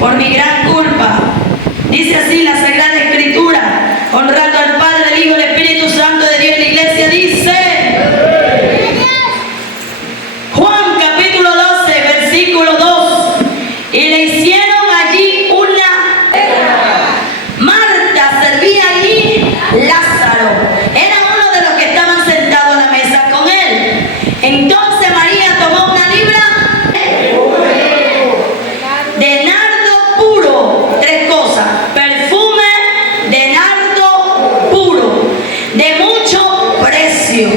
por mi gran culpa. Dice así la Sagrada Escritura, honrando al Padre, al Hijo, al Espíritu Santo de Dios. La iglesia dice, Juan capítulo 12, versículo 2, y le hicieron allí Marta servía allí, Lázaro era uno de los que estaban sentados a la mesa con él. Entonces María tomó una libra de nardo puro, tres cosas: perfume de nardo puro, de mucho precio,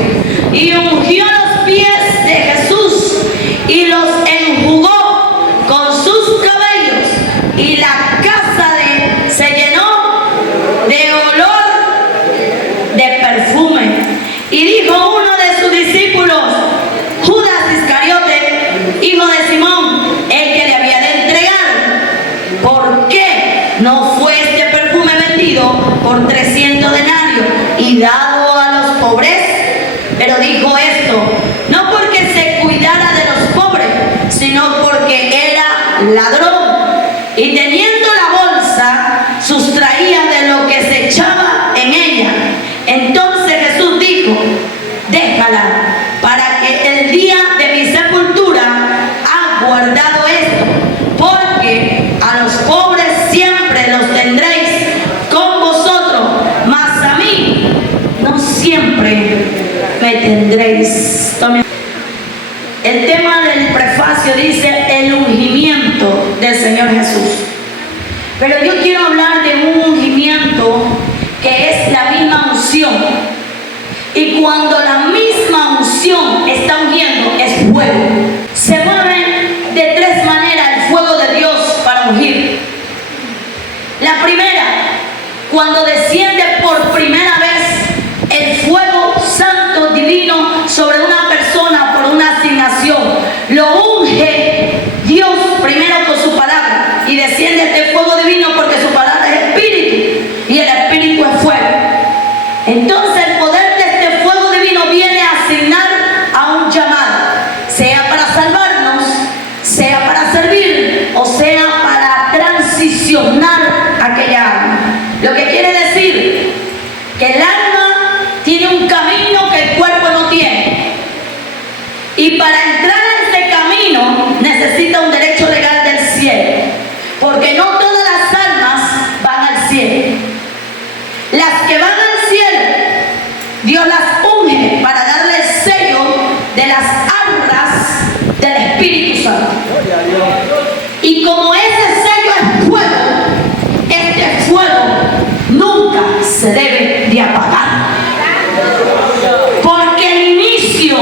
y ungió los pies de Jesús y los enjugó con sus cabellos, y la casa se llenó de olor de perfume. Y dijo uno de sus discípulos, Judas Iscariote, hijo de Simón, el que le había de entregar, ¿por qué no fue este perfume vendido por 300 denarios y dado a los pobres? Pero dijo esto no porque se cuidara de los pobres, sino porque era ladrón, y teniendo la bolsa sustraía de lo que se echaba en ella. Entonces Jesús dijo, déjala, para que el día de mi sepultura ha guardado esto, porque a los pobres siempre los tendréis con vosotros, mas a mí no siempre me tendréis. El tema del prefacio dice el ungimiento del Señor Jesús. Pero yo quiero hablar de un ungimiento que es la misma unción. Y cuando la misma unción está ungiendo, es fuego. Se mueve de tres maneras el fuego de Dios para ungir. La primera, cuando desciende por primera vez el fuego santo divino sobre una persona por una asignación, lo unge Dios primero con su palabra, y desciende este fuego divino porque su palabra es espíritu y el espíritu es fuego. Entonces el poder de este fuego divino viene a asignar a un llamado, sea para salvarnos, sea para servir, o sea para transicionar aquella alma. Lo que quiere decir que el alma tiene un camino que el cuerpo no tiene, y para entrar a ese camino necesita un derecho legal del cielo, porque no todas las almas van al cielo. Las que van al cielo, Dios las unge para darle el sello de las arras del Espíritu Santo. Y como ese sello es fuego, este fuego nunca se debe de apagar, porque el inicio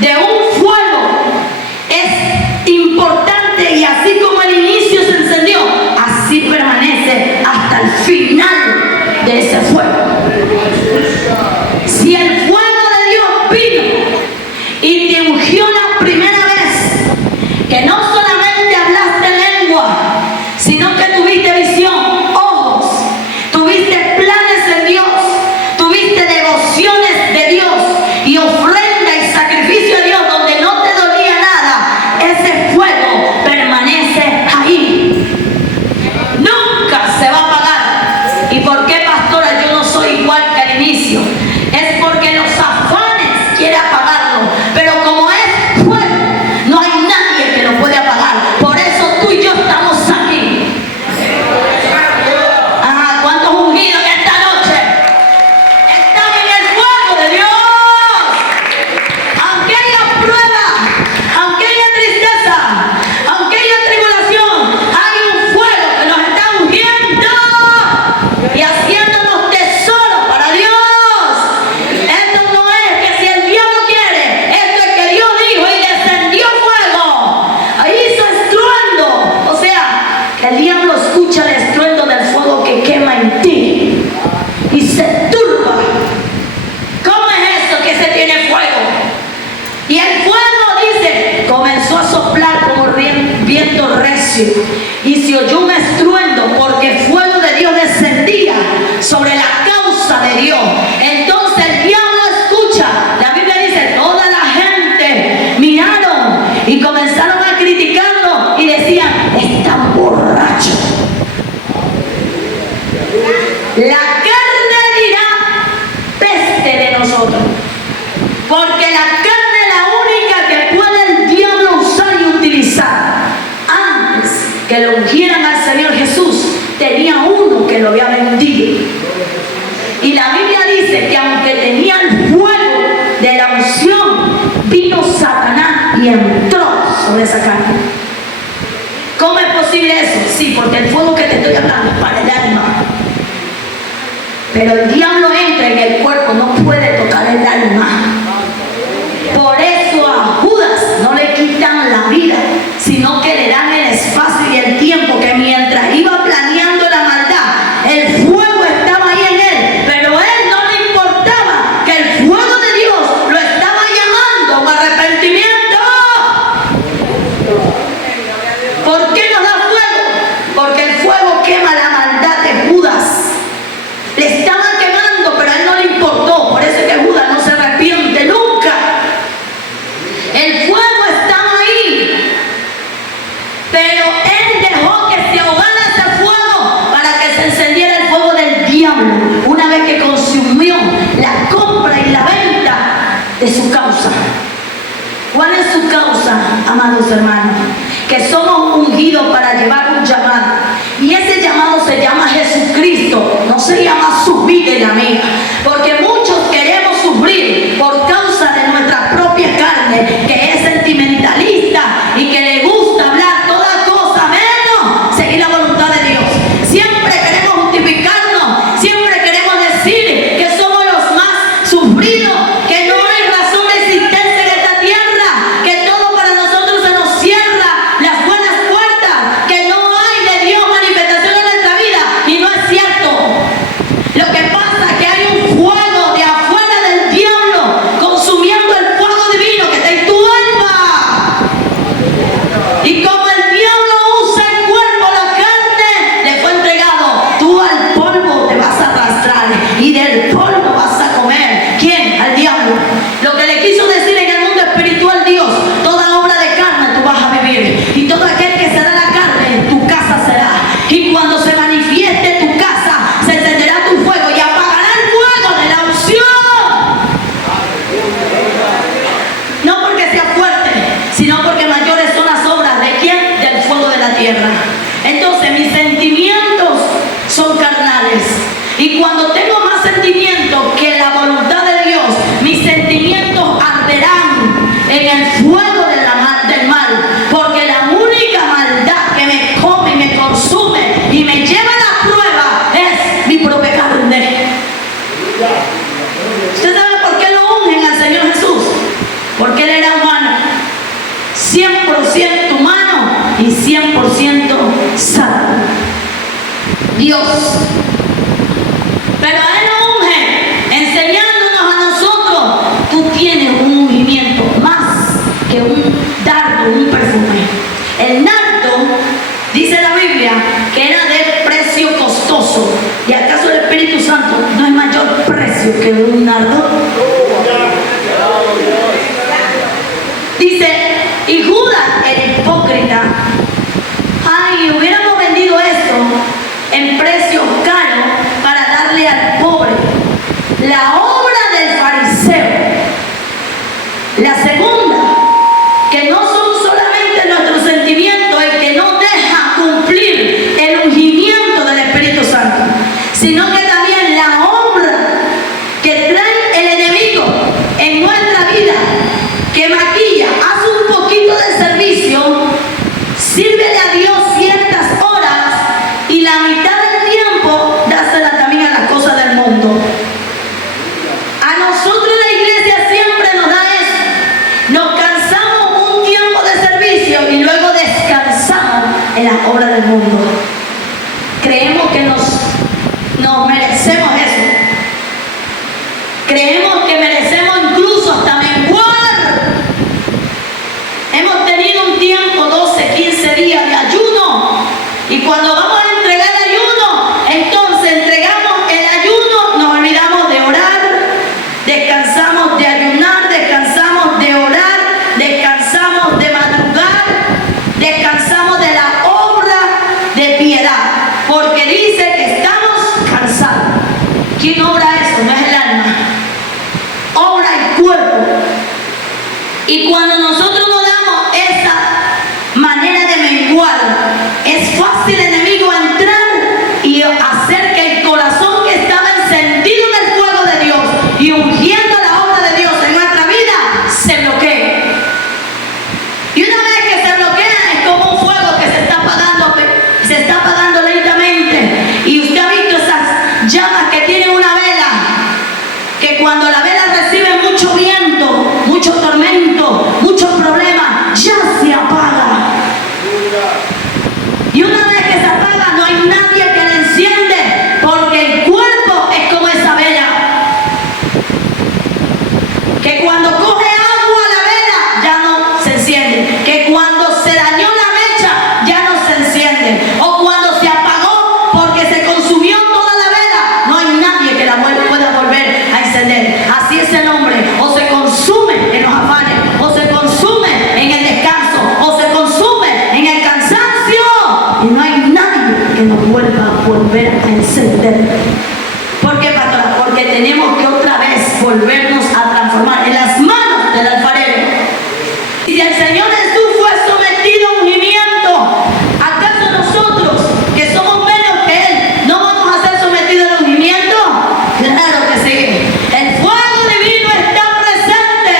de un fuego es importante, y así como el inicio se encendió, así permanece hasta el final de ese fuego. Si el fuego de Dios vino y te ungió la primera vez, que no solamente hablaste lengua, sino que tuviste visión, ojos, tuviste planes en Dios, tuviste devociones de Dios y ofrenda y sacrificio a Dios donde no te dolía nada, ese fuego permanece ahí, nunca se va a apagar. ¿Y por qué, pastora, yo no soy igual que al inicio? Es porque los afanes quieren apagarlo, pero como es fuego, no hay nadie que lo puede apagar. Por eso tú y yo estamos aquí. ¿Cuántos ungidos en esta noche están en el fuego de Dios? Aunque haya prueba, aunque haya tristeza, aunque haya tribulación, hay un fuego que nos está ungiendo y haciéndonos tesoros para Dios. Esto no es que si el diablo quiere, esto es que Dios dijo y descendió fuego. Ahí hizo estruendo. O sea, el diablo escucha el estruendo del fuego que quema en ti y se turba. ¿Cómo es eso que se tiene fuego? Y el fuego, dice, comenzó a soplar como viento recio, y se oyó un estruendo porque el fuego de Dios descendía sobre la causa de Dios. Entonces el diablo escucha. La Biblia dice, toda la gente miraron y comenzaron a criticarlo y decían, están borrachos. que lo ungieran al Señor Jesús, tenía uno que lo había vendido. Y la Biblia dice que aunque tenía el fuego de la unción, vino Satanás y entró sobre esa carne. ¿Cómo es posible eso? Sí, porque el fuego que te estoy hablando es para el alma. Pero el diablo entra en el cuerpo, no puede tocar el alma. Por eso a Judas no le quitan la vida, sino que le dan el espacio y el tiempo, que mientras iba planeando la maldad, el fuego estaba ahí en él, pero a él no le importaba que el fuego de Dios lo estaba llamando a un arrepentimiento. ¿Por qué nos da fuego? Porque el fuego quema la maldad de Judas. Le estaban quemando, pero a él no le importó. Por eso es que Judas no se arrepiente nunca. El fuego estaba ahí, pero él dejó que se ahogara ese fuego para que se encendiera el fuego del diablo, una vez que consumió la compra y la venta de su causa. ¿Cuál es su causa, amados hermanos? Que somos ungidos para llevar un llamado. Y ese llamado se llama Jesucristo, no se llama su vida y la mía. Porque muchos queremos sufrir por causa de nuestra propia carne, que es sentimentalista y que le gusta hablar toda cosa menos seguir la voluntad de Dios. Siempre queremos justificarnos, siempre queremos decir que somos los más sufridos, que no hay razón de existencia en esta tierra, que todo para nosotros se nos cierra las buenas puertas, que no hay de Dios manifestación en nuestra vida. Y no es cierto. Lo que pasa es que hay un fuego de afuera del diablo consumiendo el fuego divino que está en tu alma. Y como el diablo usa el cuerpo, la carne le fue entregado, tú al polvo te vas a arrastrar y del polvo vas a comer. ¿Quién? Al diablo. Lo que le quiso decir en el mundo espiritual Dios: toda obra de carne tú vas a vivir, y todo aquel que se da la carne, tu casa será. Y cuando se manifieste tu casa, se encenderá tu fuego y apagará el fuego de la unción. No porque sea fuerte, sino porque mayores son las obras de quién, del fuego de la tierra. Entonces mis sentimientos son carnales, y cuando tengo más sentimientos que la voluntad de Dios, mis sentimientos arderán en el fuego de del mal, porque la única maldad que me come y me consume y me lleva a la prueba es mi propia carne. ¿Usted sabe por qué lo ungen al Señor Jesús? Porque Él era humano, 100% humano y 100% santo, Dios. Pero a Él lo unge, enseñándonos a nosotros: tú tienes un ungimiento más que un dardo, un perfume. El nardo, dice la Biblia, que era de precio costoso. ¿Y acaso el Espíritu Santo no es mayor precio que un nardo? Dice, y Judas, el hipócrita, ay, hubiéramos vendido esto en precio caro para darle al pobre. La obra del fariseo. La segunda, que no son solamente nuestros sentimientos el que no deja cumplir el ungimiento del Espíritu Santo, sino que también la obra que trae el enemigo en nuestra vida, que maquilla, hace un poquito de servicio, sírvele a Dios ciertas horas y la mitad del tiempo dásela también a las cosas del mundo. A nosotros la iglesia siempre nos da eso. Nos cansamos un tiempo de servicio y luego descansamos en las obras del mundo. Creemos que nos merecemos eso. Creemos que merecemos incluso hasta menguar. Hemos tenido un tiempo, 12, 15 días de ayuno, y cuando vamos a entregar ayuno, entonces entregamos el ayuno, nos olvidamos de orar, descansamos de ayunar, descansamos de orar, descansamos de madrugar, descansamos de la obra de piedad, porque dice que estamos cansados. ¿Quién obra eso? No es el alma, obra el cuerpo. Y cuando nosotros nos damos esa manera de menguar, es tenemos que otra vez volvernos a transformar en las manos del alfarero. Y si el Señor Jesús fue sometido a ungimiento, ¿acaso nosotros, que somos menos que Él, no vamos a ser sometidos al ungimiento? Claro que sí. El fuego divino está presente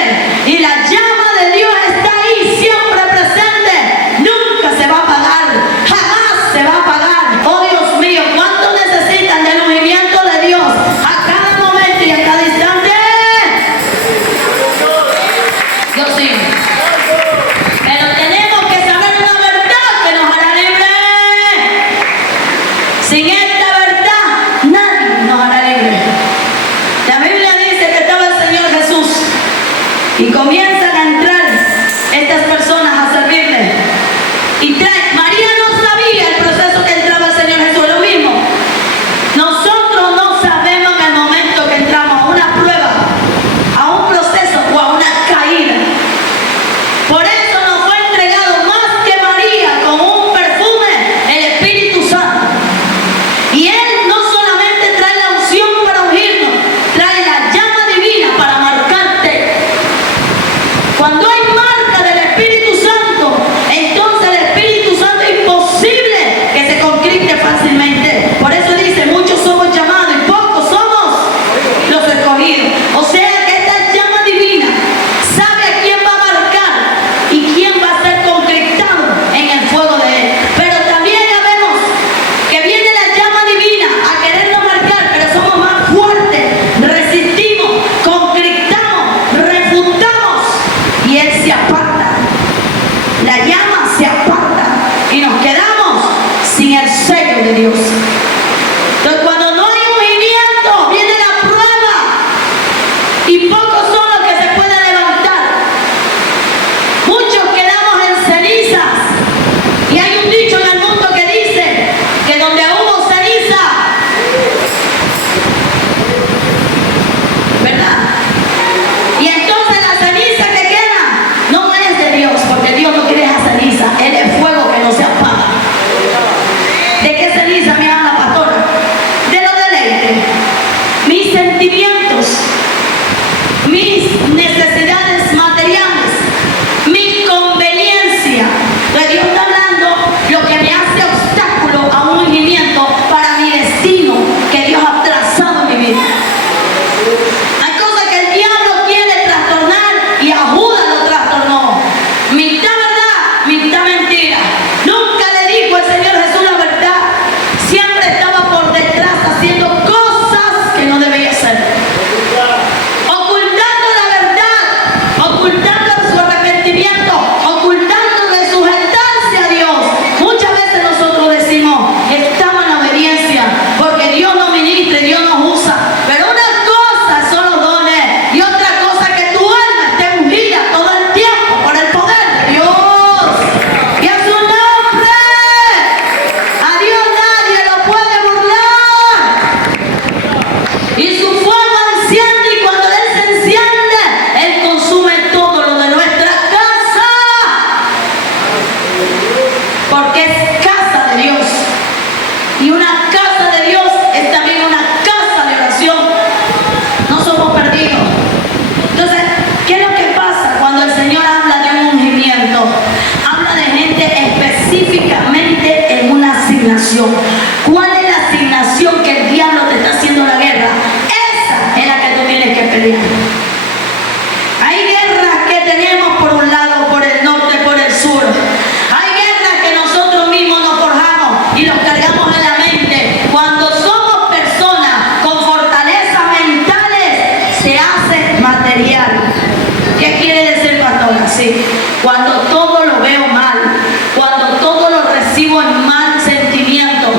y la llama de Dios está ahí, siempre presente. Nunca se va a apagar, jamás se va a apagar. Oh Dios mío, ¿cuánto necesitan del ungimiento de Dios a cada momento y a cada instante? Yo sí. Pero tenemos que saber una verdad que nos hará libres. Sin esta verdad, nadie nos hará libres. La Biblia dice que estaba el Señor Jesús y comienzan a entrar estas personas a servirle. Y María no sabía el proceso que entraba el Señor Jesús. Lo mismo, nosotros no sabemos en el momento que entramos a una prueba, a un proceso o a una caída. Por eso nos fue entregado más que María con un perfume, el Espíritu Santo. Y Él no solamente trae la unción para ungirnos, trae la llama divina para marcarte. Cuando hay marca del Espíritu Santo, entonces el Espíritu Santo es imposible que se conquiste fácilmente. Por eso dice, muchos somos llamados y pocos somos los escogidos. O sea que esta llama divina sabe a quién va a marcar y quién va a ser conquistado en el fuego de Él. Pero también ya vemos que viene la llama divina a querernos marcar, pero somos más fuertes, resistimos, conquistamos, refutamos y Él se aparta. La llama se aparta y nos quedamos sin el sello de Dios. Entonces, cuando no hay movimiento, viene la prueba y pocos son los que se pueden levantar. Muchos quedamos en cenizas. Y hay un dicho en el mundo que dice que donde hubo ceniza, ¿verdad? Y entonces la ceniza que queda no es de Dios, porque Dios no quiere esa ceniza. Él es fuego que no se apaga. ¿De qué ceniza me habla, pastora? De los deleites, mis sentimientos, mis necesidades materiales, mi conveniencia. Entonces Dios está hablando lo que me hace obstáculo a un movimiento para mi destino que Dios ha trazado en mi vida. Hay cosas que el diablo quiere trastornar y a Judas lo trastornó. Mitad verdad, mitad mentira. Nunca le dijo el Señor Jesús la verdad. Siempre estaba por detrás haciendo cosas que no debía hacer. Ocultando la verdad, ocultando su arrepentimiento, ocultando de sujetarse a Dios. Muchas veces nosotros decimos, estamos en la obediencia, porque Dios nos ministra y Dios nos usa. Pero una cosa son los dones y otra cosa que tu alma esté ungida todo el tiempo por el poder de Dios. Y a su nombre, a Dios nadie lo puede burlar. Y su fuego enciende, y cuando Él se enciende, Él consume todo lo de nuestra casa. Porque es casa de Dios. Y una casa de Dios es también una casa de oración. No somos perdidos. Entonces, ¿qué es lo que pasa cuando el Señor habla de un ungimiento? Habla de gente específicamente en una asignación. ¿Cuál es la asignación que el diablo te está haciendo la guerra? Esa es la que tú tienes que pelear. Hay guerras que tenemos por un lado, por el norte, por el sur. Hay guerras que nosotros mismos nos forjamos y los cargamos en la mente. Cuando somos personas con fortalezas mentales, se hace material. ¿Qué quiere decir, pastora? Sí. Cuando todo lo veo mal, cuando todo lo recibo en mal sentimiento,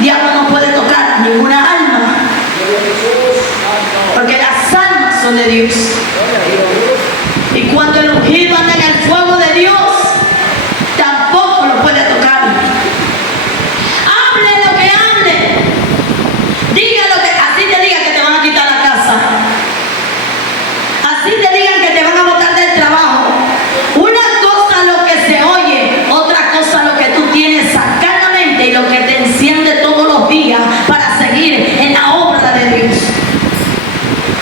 diablo no puede tocar ninguna alma, porque las almas son de Dios. Y cuando el ungido anda en el fuego de Dios, tampoco lo puede tocar. Hable lo que hable, diga lo que, así te diga que te van a quitar la casa, así te digan que te van a botar del trabajo. Una cosa lo que se oye, otra cosa lo que tú tienes acá en la mente y lo que te enciende todos los días para seguir en la obra de Dios.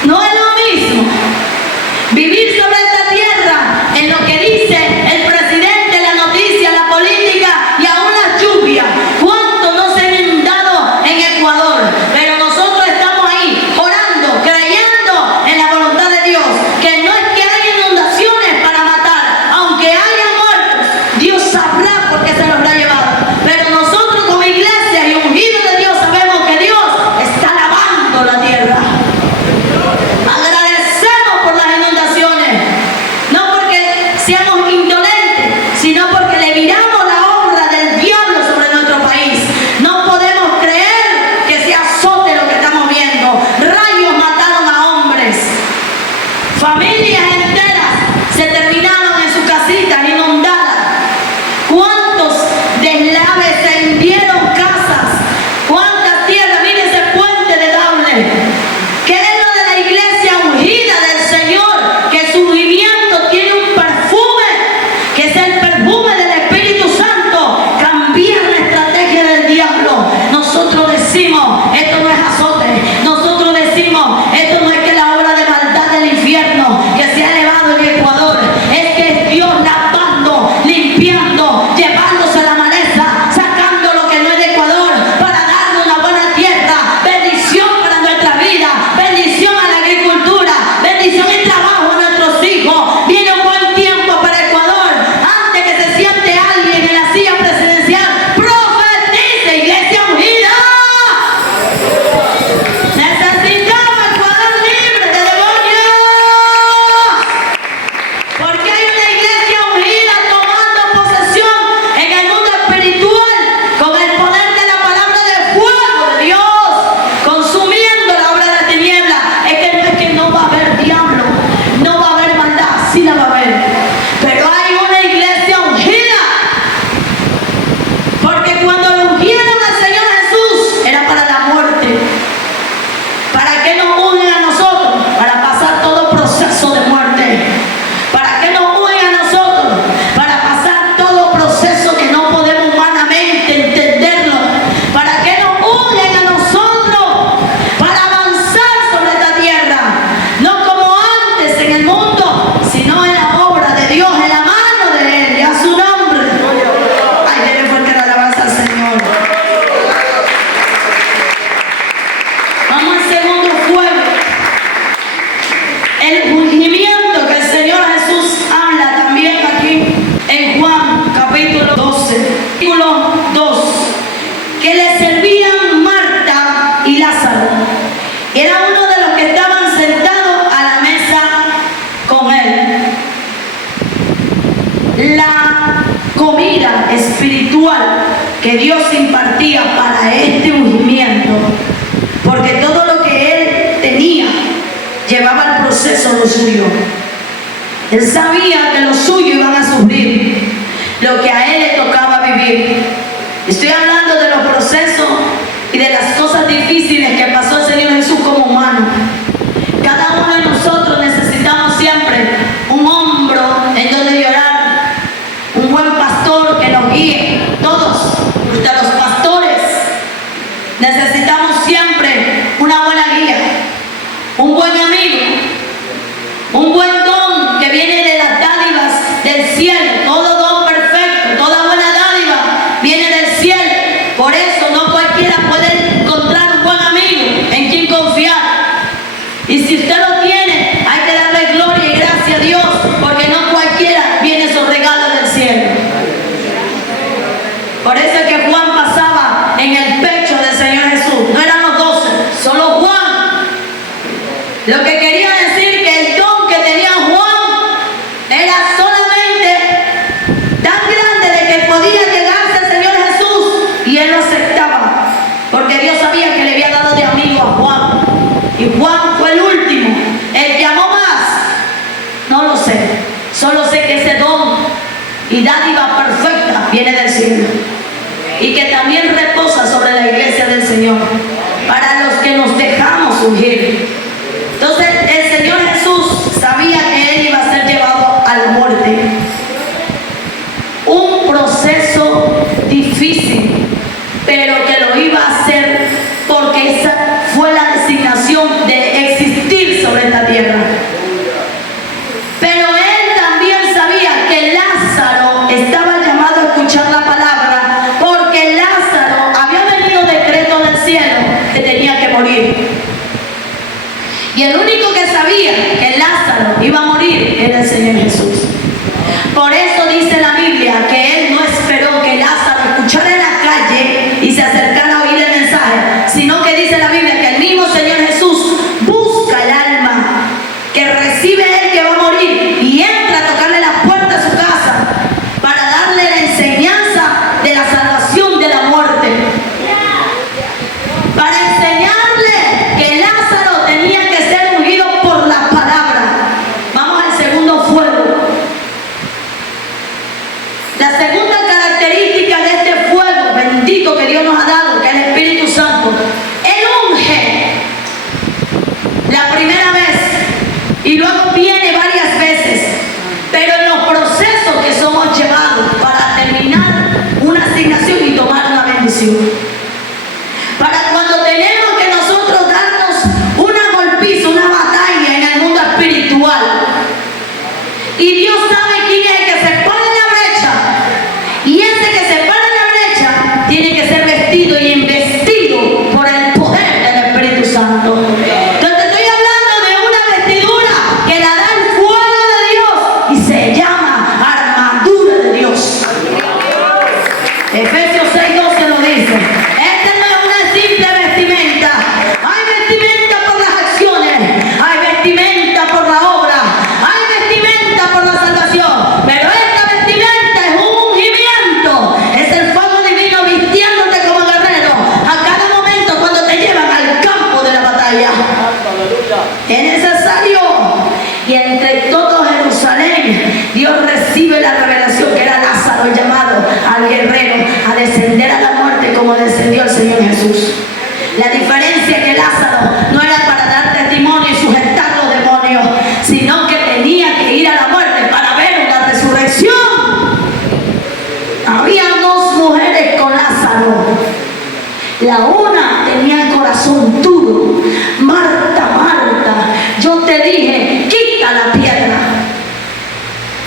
No es lo mismo vivir sobre esta tierra en lo que dice el presidente, la noticia, la política y aún la lluvia. ¿Cuánto no se ha inundado en Ecuador? Pero nosotros estamos ahí orando, creyendo en la voluntad de Dios, que no es que hay inundaciones para matar, aunque haya muertos, Dios sabrá por qué se los habrá llevado. Pero nosotros como iglesia y ungidos de Dios sabemos que Dios está lavando la tierra. Agradecemos por las inundaciones, no porque seamos indolentes, sino porque le miramos la obra del diablo sobre nuestro país. No podemos creer que se azote lo que estamos viendo. Rayos mataron a hombres, familias enteras se terminaron en sus casitas inundadas. ¿Cuántos deslaves se hundieron casas? ¿Cuántas tierras? Mire ese puente de Daule. ¿Qué es lo de la iglesia ungida del Señor? Que su movimiento tiene un perfume, que es el perfume del Espíritu Santo. Cambiar la estrategia del diablo. Nosotros decimos, esto no es azote. Nosotros decimos, esto no es que la obra de maldad del infierno que se ha elevado en Ecuador. Es que es Dios lavando, limpiando, llevándose la maleza, sacando lo que no es de Ecuador para darle una buena tierra. Bendición para nuestra vida, bendición a la agricultura, bendición y trabajo a nuestros hijos. Viene un buen tiempo para Ecuador. Antes que se siente alguien en la silla presidencial, profetice, iglesia ungida. Necesitamos Ecuador libre de demonios, porque hay una iglesia ungida tomando posesión en el mundo espiritual con el poder de la palabra de fuego de Dios, consumiendo la obra de la tiniebla. Es que no va a haber diablo, no va a haber maldad, sí la va a haber, pero hay una iglesia ungida, porque cuando lo ungieron al Señor Jesús era para la muerte. ¿Para qué nos unen a nosotros? Para pasar todo proceso de muerte. ¿Para qué nos unen a nosotros? Para pasar todo proceso que no podemos humanamente entenderlo. ¿Para qué nos unen a nosotros? Para avanzar sobre esta tierra. No como antes en el mundo, sino en la obra de Dios, en la mano de Él y a su nombre. Ay, denle fuerte la alabanza al Señor. Vamos al segundo fuego. El ungimiento que el Señor Jesús habla también aquí en Juan capítulo 12, versículo 2, que le servían Marta y Lázaro. Era uno de los que estaban sentados a la mesa con él. La comida espiritual que Dios impartía para este ungimiento, porque todo lo que él tenía llevaba el proceso lo suyo. Él sabía que lo suyo iban a sufrir lo que a él le tocaba vivir. Estoy hablando de los procesos y de las cosas difíciles que pasó el Señor Jesús como humano. Cada uno de nosotros necesitamos siempre un hombro en donde llorar, un buen pastor que nos guíe. Todos, hasta los pastores, necesitamos siempre una buena guía, un buen amigo, un buen don que viene de las dádivas del cielo. Todo don perfecto, toda buena dádiva viene del cielo. Por eso no cualquiera puede encontrar un buen amigo en quien confiar. Y si usted lo tiene, hay que darle gloria y gracia a Dios, porque no cualquiera viene esos regalos del cielo. Por eso es que Juan pasaba en el pecho del Señor Jesús. No eran los 12, solo Juan. Lo que quería decir que el don que tenía Juan era solamente tan grande de que podía llegarse al Señor Jesús y él lo aceptaba. Señor, para los que nos dejamos ungir. Entonces el Señor Jesús sabía que Él iba a ser llevado a la muerte. Un proceso difícil, pero que lo iba a hacer porque esa fue la designación de existir sobre esta tierra. Pero Él también sabía que Lázaro estaba llamado a escuchar la palabra, porque Lázaro había venido decreto del cielo que tenía que morir. Y el único que sabía que Lázaro iba a morir era el Señor Jesús. Por eso dice la Biblia que Él no esperó que Lázaro escuchara en la calle y se acercara a oír el mensaje, sino que dice la Biblia que el mismo Señor Jesús busca el alma que recibe Él que va a morir y entra a tocarle la puerta a su casa para darle la enseñanza de la salvación de la muerte, para enseñarle que Lázaro tenía que ser ungido por la palabra. Vamos al segundo fuego. La segunda característica de este fuego bendito que Dios nos ha dado, que es el Espíritu Santo, Él unge la primera vez y luego viene varias veces, pero en los procesos que somos llevados para terminar una asignación y tomar una bendición, para cuando tenemos que nosotros darnos una golpiza, una batalla en el mundo espiritual, y Dios sabe quién es el que se pone en la brecha, y ese que se pone en la brecha tiene que ser vestido y investido por el poder del Espíritu Santo. Entonces te estoy hablando de una vestidura que la da el fuego de Dios y se llama armadura de Dios. Efesios 6:12 lo dice. Esta no es una simple vestimenta. Hay vestimenta por las acciones, hay vestimenta por la obra, hay vestimenta por la salvación, pero esta vestimenta es un ungimiento, es el fuego divino vistiéndote como guerrero a cada momento cuando te llevan al campo de la batalla. Es necesario. Y entre todo Jerusalén Dios recibe la revelación que era Lázaro llamado al guerrero a descender a la muerte como descendió el Señor Jesús. La diferencia es que Lázaro no era para dar testimonio y sujetar los demonios, sino que tenía que ir a la muerte para ver una resurrección. Había dos mujeres con Lázaro. La una tenía el corazón duro. Marta, Marta, yo te dije, quita la piedra.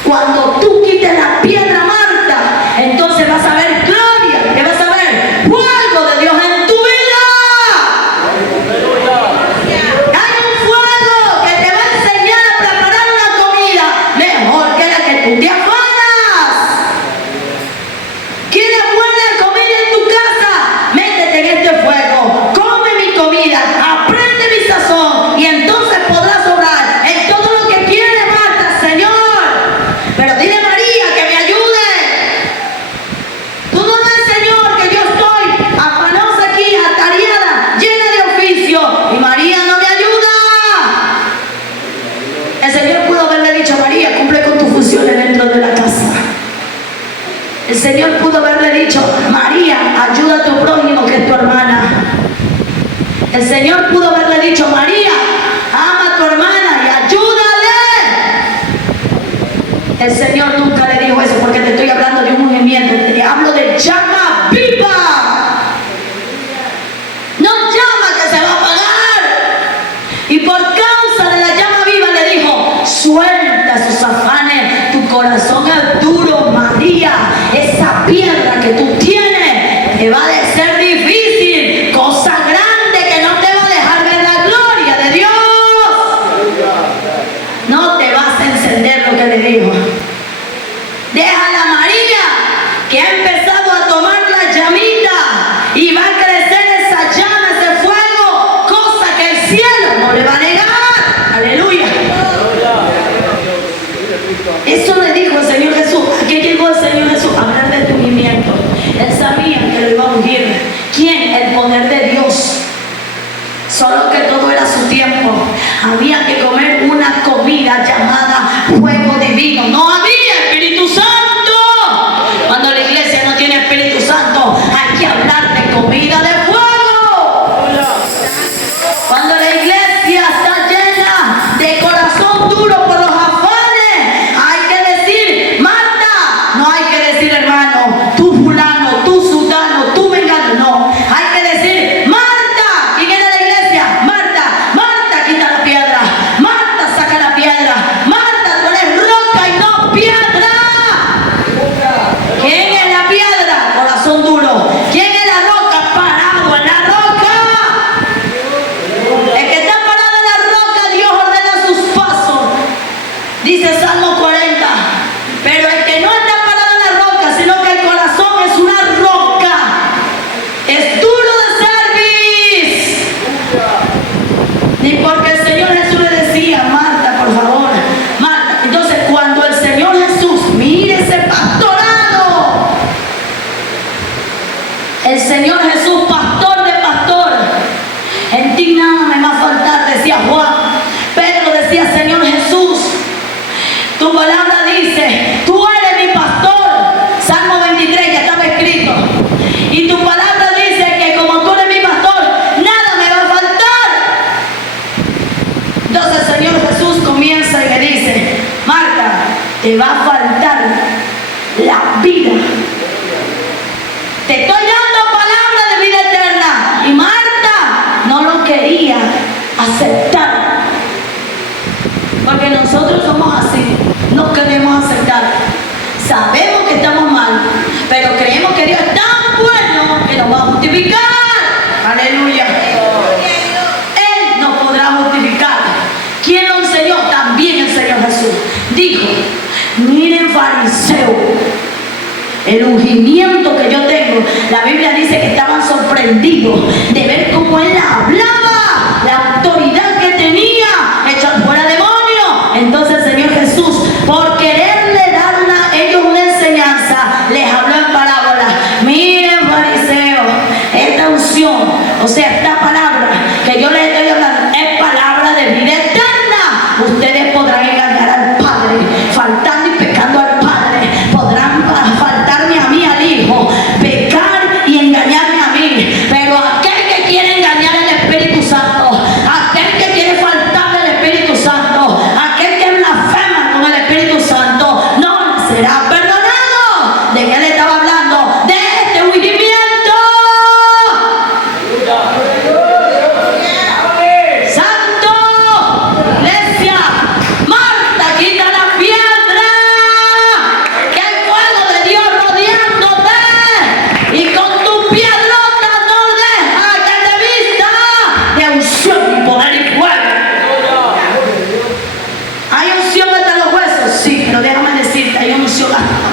Cuando tú quites la piedra, Marta, entonces vas a ver gloria, que vas a ver fuego de Dios en tu vida. Hay un fuego que te va a enseñar a preparar una comida mejor que la que tú te afanas. ¿Quieres buena comida en tu casa? Métete en este fuego, come mi comida, aprende mi sazón y entonces podrás obrar en todo lo que quieres, Marta, Señor. Pero dile a María que me ayude. Tú no ves, Señor, que yo estoy afanosa aquí, atareada, llena de oficio, y María no me ayuda. El Señor pudo haberle dicho a María, cumple con tus funciones dentro de la casa. El Señor pudo haberle dicho, María, ayuda a tu prójimo que es tu hermana. El Señor pudo haberle dicho, María, ama a tu hermana y ayúdale. El Señor nunca le dijo eso, porque te estoy hablando de un movimiento, te hablo de llama viva. No llama que se va a apagar. Y por causa de la llama viva le dijo, suelta sus afanes, tu corazón es duro, María. Esa piedra que tú tienes te va a ser difícil, cosa grande que no te va a dejar ver la gloria de Dios. No te vas a encender, lo que le dijo. Déjala, María, que ha empezado a tomar la llamita y va a crecer esa llama, ese fuego, cosa que el cielo no le va a negar. Aleluya. Eso le dijo el Señor Jesús. ¿A qué llegó el Señor Jesús? A hablar de ungimiento. Él sabía que lo iba a ungir. ¿Quién? El poder de Dios. Solo que todo era su tiempo. Había que comer una comida llamada fuego divino. No había Espíritu Santo. Cuando la iglesia no tiene Espíritu Santo, hay que hablar de comida de fuego. el ungimiento que yo tengo. La Biblia dice que estaban sorprendidos de ver cómo él hablaba, la autoridad que tenía, echar fuera demonios. Entonces el Señor Jesús, por quererle dar a ellos una enseñanza, les habló en parábolas. Miren, fariseos, esta unción, o sea, esta palabra que yo les estoy hablando, es palabra de vida eterna. Ustedes podrán engañar al Padre, faltando y pecando al Padre, podrán faltarme a mí, al Hijo, pecar y engañarme a mí, pero aquel que quiere engañar al Espíritu Santo, aquel que quiere faltarle al Espíritu Santo, aquel que blasfema con el Espíritu Santo, no será perdonado. ¿De qué le estaba hablando? De este ungimiento.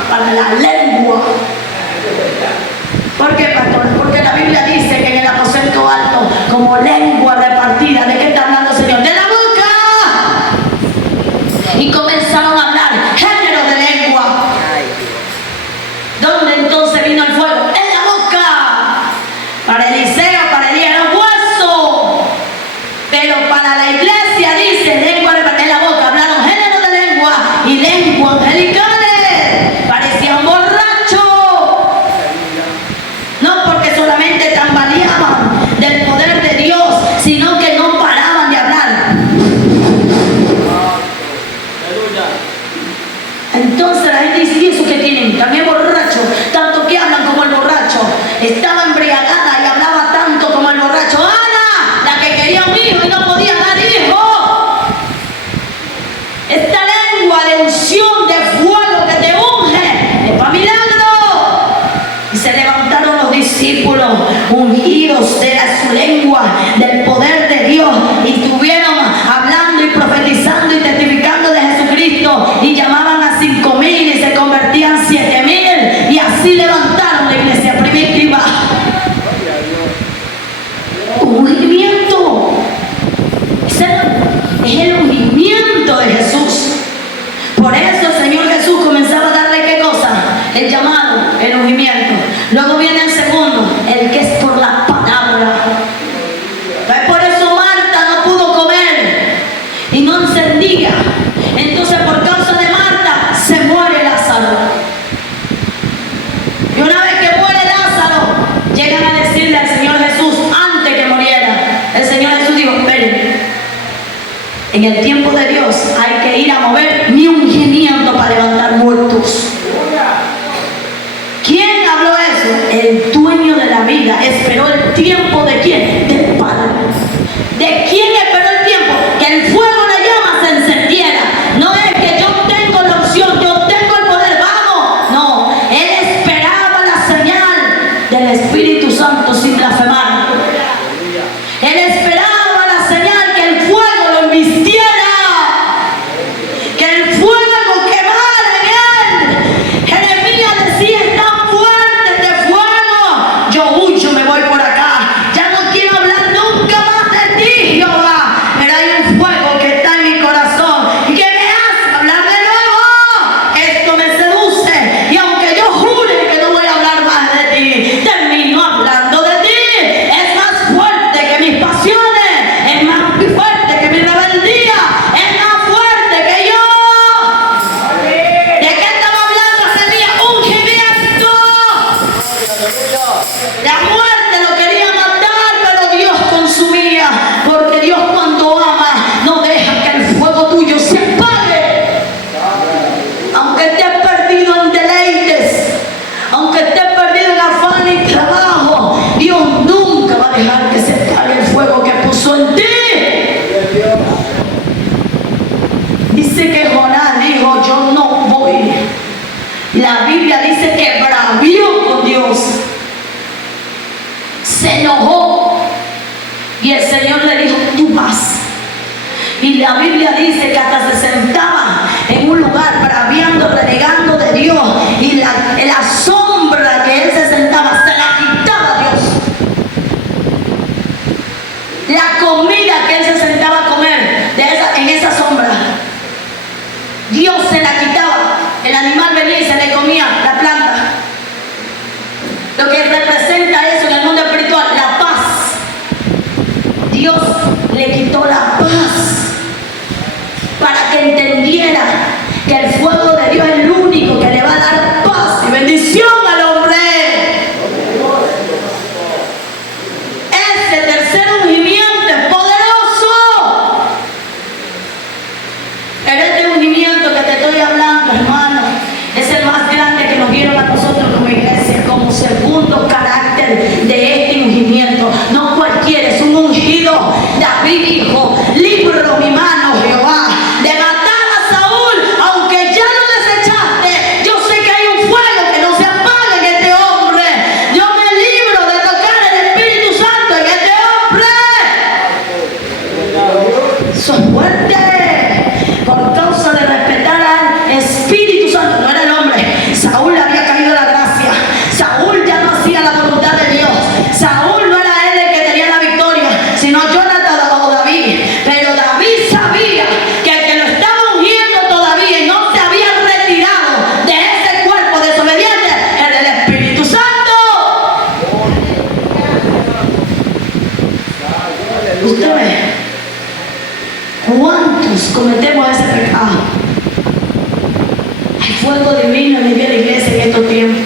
Para la lengua. ¿Por qué, pastor? Porque la Biblia dice que en el aposento alto, como lengua repartida, ¿de qué está hablando el Señor? ¡De la boca! Y comenzaron a hablar género de lengua. ¿Dónde entonces vino el fuego? ¡En la boca! Para Eliseo, para Elías era un hueso, pero para la iglesia dice lengua repartida en la boca. Hablaron género de lengua y lengua angelical. Parecían borrachos, no porque solamente tambaleaban del poder de Dios, sino que no paraban de hablar. Entonces la gente dice, ¿y eso que tienen? También borrachos, tanto que hablan como el borracho. Estaba embriagada y hablaba tanto como el borracho. Ana, la que quería un hijo y no podía dar hijo. Esta lengua de unción, de fuego que te unge, es para milagro. Y se levantaron los discípulos ungidos de su lengua, del poder de Dios, y estuvieron hablando y profetizando y testificando de Jesucristo, y llamaban a 5,000 y se convertían 7,000, y así levantaron la iglesia primitiva. Ungimiento. Es el ungimiento de Jesús. Por eso el Señor Jesús comenzaba a darle ¿qué cosa? El llamado, el ungimiento. Luego viene el segundo, el que es por la palabra. Por eso Marta no pudo comer y no encendía. Entonces por causa de Marta se muere Lázaro. Y una vez que muere Lázaro, llegan a decirle al Señor Jesús antes que muriera. El Señor Jesús dijo, esperen, en el tiempo de Dios hay que ir a mover mi ungimiento para levantar muertos. ¿Quién habló eso? El dueño de la vida esperó el tiempo ¿de quién? Del Padre. ¿De quién esperó el tiempo? Que el fuego, la llama se encendiera. No es que yo tengo la opción, yo tengo el poder, vamos. No, él esperaba la señal del Espíritu Santo sin blasfemar. Él esperaba la señal que el fuego lo invistiera, que el fuego quemara en él. Jeremías decía, es tan fuerte este fuego, yo huyo, me voy por acá, ya no quiero hablar nunca más de ti, Jehová. Pero hay un fuego que está en mi corazón y que me hace hablar de nuevo. Esto me seduce, y aunque yo jure que no voy a hablar más de ti, termino hablando de ti. Es más fuerte que mis pasiones, es más fuerte que mi rebeldía, es más fuerte que yo. ¿De qué estaba hablando ese día? Ungimiento. La muerte lo quería matar, pero Dios consumía, porque Dios cuando ama no deja que el fuego tuyo se apague. Aunque estés perdido en deleites, aunque estés perdido en afán y trabajo, Dios nunca va a dejar que se apague el fuego que puso en ti. Dice que Jonás dijo, yo no voy. La Biblia dice que bravió con Dios, se enojó, y el Señor le dijo, tú vas. Y la Biblia dice que hasta se sentaba en un lugar braviando, renegando de Dios, y el asombro la comida que él se sentaba a comer en esa sombra, Dios se la quitaba. El animal venía y se le comía la planta. Lo que representa eso en el mundo espiritual, la paz. Dios le quitó la paz para que entendiera que el fuego de Dios es el único que le va a dar paz y bendición al hombre. Ese tercer ungimiento es poderoso. Este ungimiento que te estoy hablando, hermano, es el más grande que nos dieron a nosotros como iglesia, como segundo carácter de este ungimiento. No cualquiera, es un ungido. David dijo: libro mi mano, Jehová, de matar a Saúl, aunque ya lo desechaste. Yo sé que hay un fuego que no se apaga en este hombre. Yo me libro de tocar el Espíritu Santo en este hombre. Eso es fuerte. Por causa de respetar al Espíritu Santo. No era el hombre. Saúl le había caído la gracia. Saúl ya no hacía la voluntad de Dios. Saúl no era él el que tenía la victoria, sino Jonathan o David. Pero David sabía que el que lo estaba ungiendo todavía y no se había retirado de ese cuerpo desobediente era el Espíritu Santo. Usted ve cuántos cometemos ese pecado. Hay fuego divino en medio de la iglesia en estos tiempos.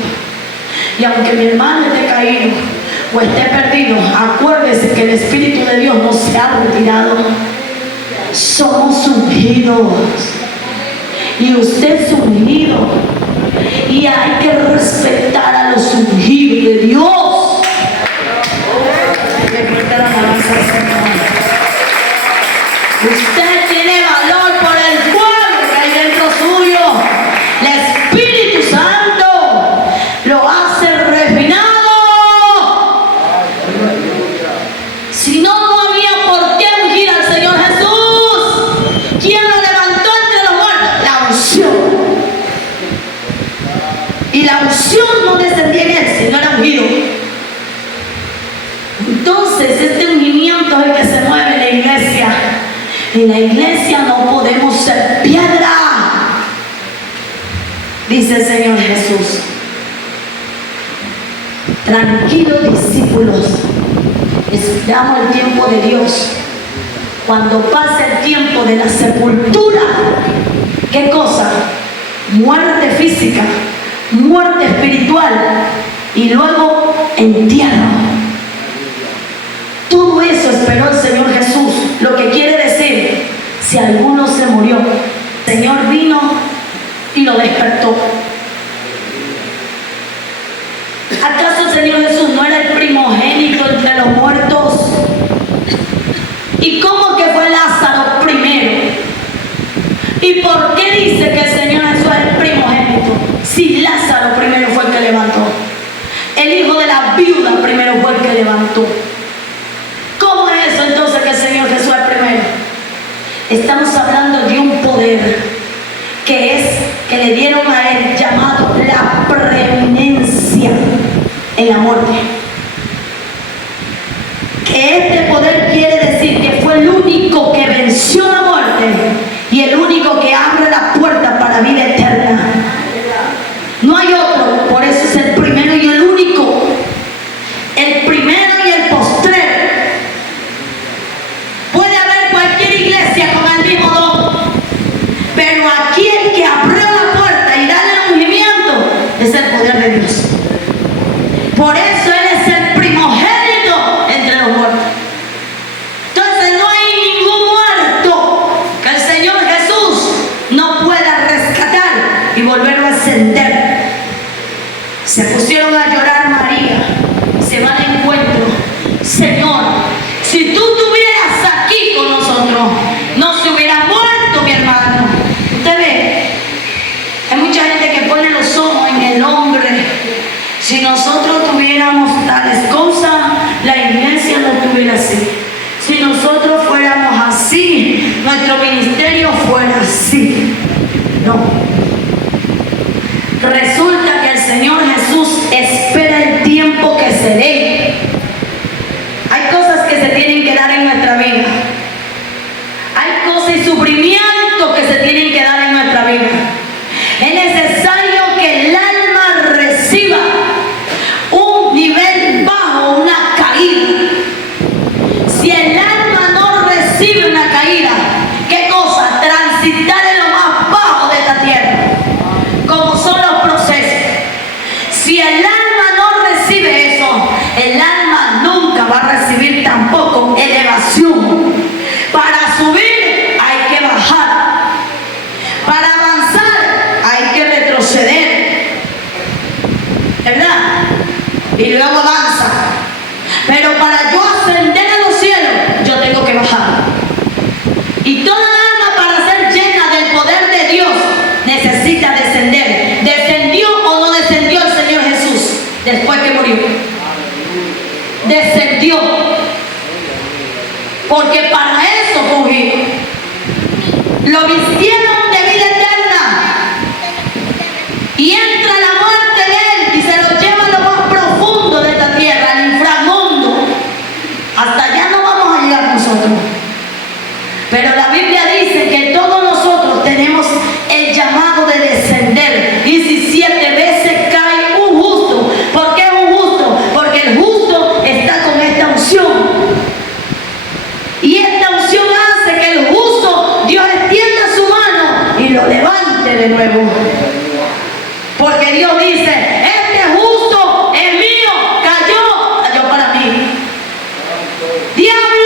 Y aunque mi hermano esté caído o esté perdido, acuérdese que el Espíritu de Dios no se ha retirado. Somos ungidos. Y usted es ungido. Y hay que respetar a los ungidos de Dios. Hay que prestar alabanza al Señor. Usted tiene valor por el fuego que hay dentro suyo. El Espíritu Santo lo hace refinado. Si no, no había por qué ungir al Señor Jesús. ¿Quién lo levantó entre los muertos? La unción. Y la unción no descendía en él, sino era ungido. Entonces, este ungimiento es el que se mueve en la iglesia. En la iglesia no podemos ser piedra, dice el Señor Jesús. Tranquilos discípulos, esperamos el tiempo de Dios. Cuando pase el tiempo de la sepultura, ¿qué cosa? Muerte física, muerte espiritual y luego entierro. Todo eso esperó el Señor Jesús. Lo que quiere decir, si alguno se murió, el Señor vino y lo despertó. ¿Acaso el Señor Jesús no era el primogénito entre los muertos? ¿Y cómo que fue Lázaro primero? ¿Y por qué dice que el Señor Jesús es el primogénito? Si Lázaro primero fue el que levantó. El hijo de la viuda primero fue el que levantó. ¿Cómo es eso entonces que el Señor Jesús es primero? Estamos hablando de un poder que le dieron a él, llamado la preeminencia en la muerte. Que este poder quiere decir que fue el único que venció la muerte y el único que abre la puerta para vida eterna. No hay otro, por eso es el primero y el único. El primero y el postrero. Puede haber cualquier iglesia con el mismo don, pero aquí el que abrió la puerta y da el ungimiento es el poder de Dios. Por eso Él es el primogénito entre los muertos. Entonces no hay ningún muerto que el Señor Jesús no pueda rescatar y volverlo a ascender. Se pusieron a llorar María, se va al encuentro. Señor, si tú estuvieras aquí con nosotros, no se hubiera muerto mi hermano. Usted ve, hay mucha gente que pone los ojos en el hombre. Si nosotros tuviéramos tales cosas, la iglesia no estuviera así. Si nosotros fuéramos así, nuestro ministerio fuera así. No. Resulta que el Señor Jesús porque para eso fugí. Lo vistieron de vida eterna y entra la muerte en él y se lo lleva a lo más profundo de esta tierra, al inframundo. Hasta allá no vamos a llegar nosotros. Pero la Biblia dice que todos nosotros tenemos el llamado de descender. 17 veces cae un justo. ¿Por qué un justo? Porque el justo está con esta unción. Y esta unción hace que el justo, Dios extienda su mano y lo levante de nuevo. Porque Dios dice, este justo es mío, cayó para mí. Diablo,